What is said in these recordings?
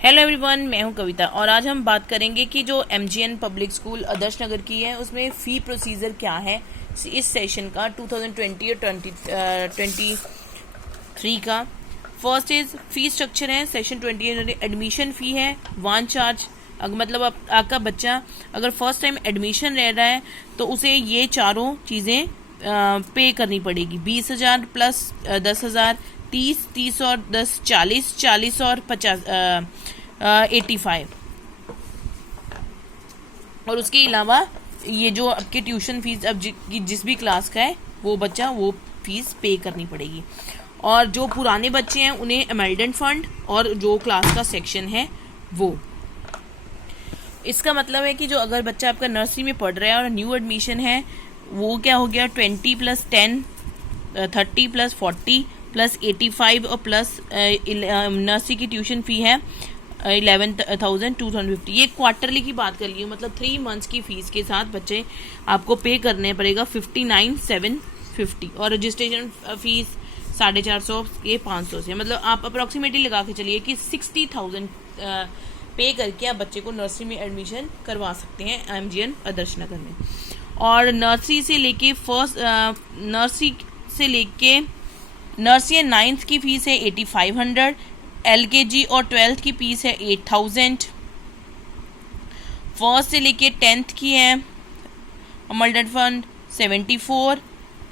Hello everyone, मैं हूं कविता और आज हम बात करेंगे कि जो MGN public school Adarsh Nagar की है उसमें फ़ी प्रोसीजर क्या है इस सेशन का 2020 और 2023 का। फर्स्ट इज फी स्ट्रक्चर है। सेशन 20 एडमिशन फ़ी है वन चार्ज। मतलब आपका बच्चा अगर फर्स्ट टाइम एडमिशन रह रहा है तो उसे ये चारों चीज़ें पे करनी पड़ेगी। 20,000 प्लस 10,000, 30 और 10 40 और 50 85। और उसके अलावा ये जो आपके ट्यूशन फीस अब जिस भी क्लास का है वो बच्चा वो फीस पे करनी पड़ेगी। और जो पुराने बच्चे हैं उन्हें एमेंडमेंट फंड और जो क्लास का सेक्शन है वो। इसका मतलब है कि जो अगर बच्चा आपका नर्सरी में पढ़ रहा है और न्यू एडमिशन है वो क्या हो गया 20 प्लस 10 30 प्लस 40 प्लस 85 और प्लस नर्सरी की ट्यूशन फ़ी है 11,250। ये क्वार्टरली की बात कर ली, मतलब 3 मंथ्स की फीस के साथ बच्चे आपको पे करने पड़ेगा 59,750। और रजिस्ट्रेशन फीस 450 के 500 से, मतलब आप अप्रॉक्सीमेटली लगा के चलिए कि 60,000 पे करके आप बच्चे को नर्सरी में एडमिशन करवा सकते हैं एमजीएन आदर्श नगर में। और नर्सरी से लेके नर्सरी एंड 9th की फीस है 8,500। एलकेजी और 12th की फीस है 8,000। फर्स्ट से लेके 10th की है अमलडन फंड 74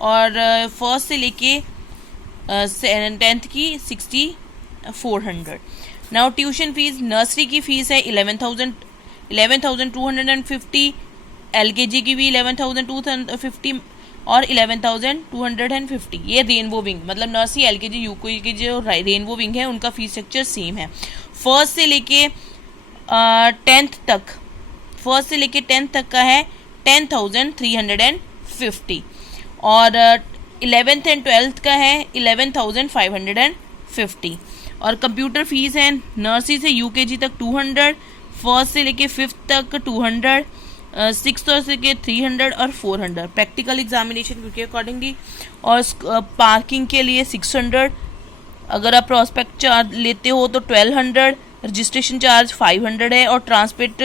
और फर्स्ट से लेके 10th की 6,400। नाउ ट्यूशन फीस नर्सरी की फीस है 11,250, एलकेजी की भी 11,250 और 11,250। ये रेनबो विंग, मतलब नर्सरी एलकेजी यूकेजी जो रेनबो विंग है उनका फीस स्ट्रक्चर सेम है। फर्स्ट से लेके 10th तक का है 10,350 और 11th एंड 12th का है 11,550। और कंप्यूटर फीस है नर्सरी से यूकेजी तक 200, फर्स्ट से लेके 5th तक 200, 6th से के 300 और 400 प्रैक्टिकल एग्जामिनेशन के अकॉर्डिंगली। और पार्किंग के लिए 600। अगर आप प्रोस्पेक्ट चार्ज लेते हो तो 1200, रजिस्ट्रेशन चार्ज 500 है और transport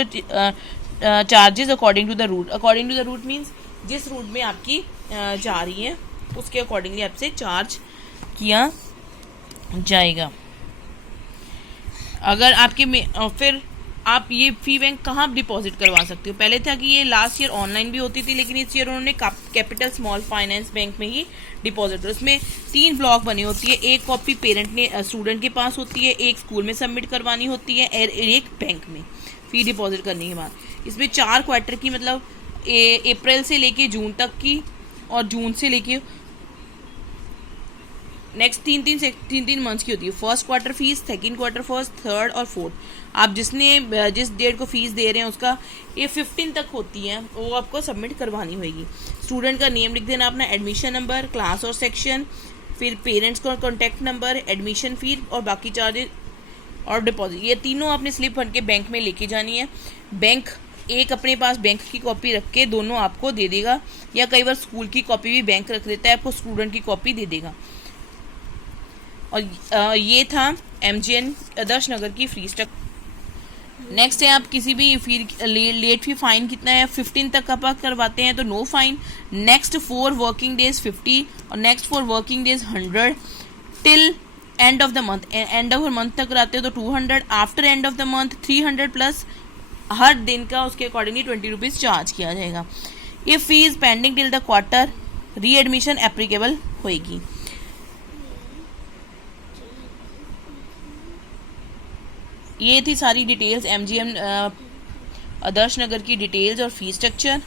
charges according to the route means जिस रूट में आपकी जा रही है उसके अकॉर्डिंगली आपसे चार्ज किया जाएगा। अगर आपके फिर आप ये फी बैंक कहाँ डिपॉजिट करवा सकते हो। पहले था कि ये लास्ट ईयर ऑनलाइन भी होती थी, लेकिन इस ईयर उन्होंने कैपिटल स्मॉल फाइनेंस बैंक में ही डिपॉजिट। उसमें 3 ब्लॉक बनी होती है, एक कॉपी स्टूडेंट के पास होती है, एक स्कूल में सबमिट करवानी होती है और एक बैंक में फी डिपॉजिट करने के बाद। इसमें 4 क्वार्टर की, मतलब अप्रैल से लेके जून तक की और जून से लेके नेक्स्ट 3 मंथ्स की होती है। First quarter fees, second quarter first, third और फोर्थ। आप जिस डेट को फीस दे रहे हैं उसका ये 15 तक होती है, वो आपको सबमिट करवानी होगी। स्टूडेंट का नेम लिख देना, अपना एडमिशन नंबर, क्लास और सेक्शन, फिर पेरेंट्स का कॉन्टैक्ट नंबर, एडमिशन फी और बाकी चार्जेस और डिपॉजिट। ये तीनों आपने स्लिप भर के बैंक में लेके जानी है। बैंक एक अपने पास बैंक की कॉपी रख के दोनों आपको दे देगा, या कई बार स्कूल की कॉपी भी बैंक रख देता है, आपको स्टूडेंट की कॉपी दे देगा। और ये था एमजीएन आदर्श नगर की फी स्ट्रक्चर। नेक्स्ट है, आप किसी भी लेट फी फाइन कितना है 15 तक आप करवाते हैं तो no fine. Next 4 working days 50 और next 4 working days 100 till end of the month. End of month तक कराते हो तो 200, after end of the month 300 plus हर दिन का उसके अकॉर्डिंगली 20 रुपीज़ चार्ज किया जाएगा। ये fees pending till the quarter री एडमिशन एप्लीकेबल होएगी। ये थी सारी डिटेल्स एमजीएम आदर्श नगर की डिटेल्स और फी स्ट्रक्चर।